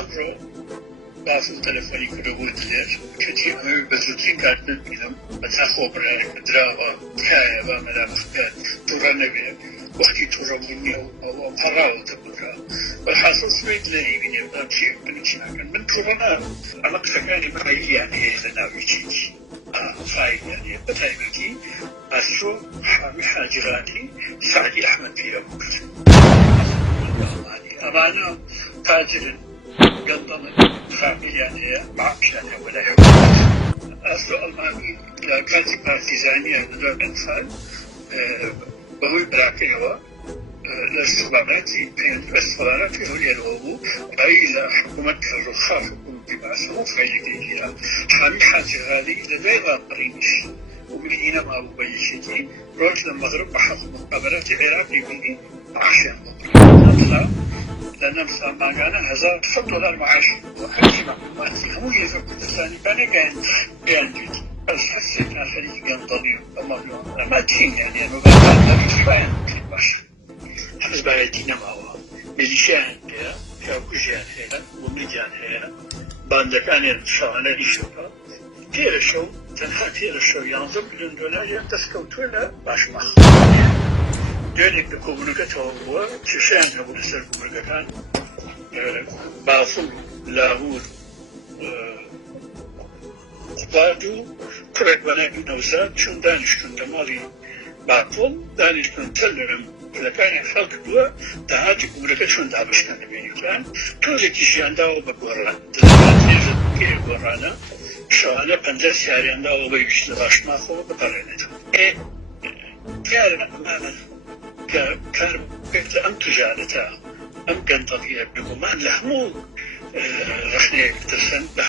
أمره باسل تلفوني كدوبوت ليش كتير هم بزوجين كاتب بينهم بتأخذ برا دراوا كايا بعمل أخبار تورا نبيه وقتي تورا مني أو حراو تبرا والحاصل سويت لي بيني بمشي بنشنا كان من تورا أنا كسكاني بعيد يعني هذا ناويتشي خايف يعني بتاعي أسرو حامي حاجراني سعدي أحمد فيها أمانة تاجر قدم خامي يعني معكشة ولا يوم أسرو ألماني كاتب بارتيزانية ندور إنسان بهوي براكيوا الاستخباراتي بين الاستخباراتي هو يلوبو أي حكومة الرخاء حكومة بمعسو فايدة حامي حاجراني لديها قرينش ومدينة ما بيشتي روج المغرب بحق مقابلات العراق يبني عشان لأن ما كان هزار $100 معاش وحكي معلومات هم يزوج الثاني كان جد بس حسيت أن الخليج كان ضليل أما ما تين يعني المبادرات ما يتفاهم باش حسب علينا ما هو ميليشيان كوجيان هنا وميجان هنا بعد كان الشغلة يشوفها تير شو تنها تير شو ينظم للدولار تسكوت ولا باش مخ دولك بكومنكته هو ششان هو لسر كومنكان باصل لاهور قطاجو كرك بناك نوزاد شون دانش كنت مالي باطل دانش كنت تلرم إذا كان خلق دوا تهاجي كومنكا شون دابش كان بيني كان توزي تشيان داو بقوران تزيزت كيه قورانا شوانا بندر سياريان داو بيبشت لباشما خو بقرانتو كان أمانا كان بيت أم تجارتها أم كان طبيعي بقمان لحمو رخني اكتسن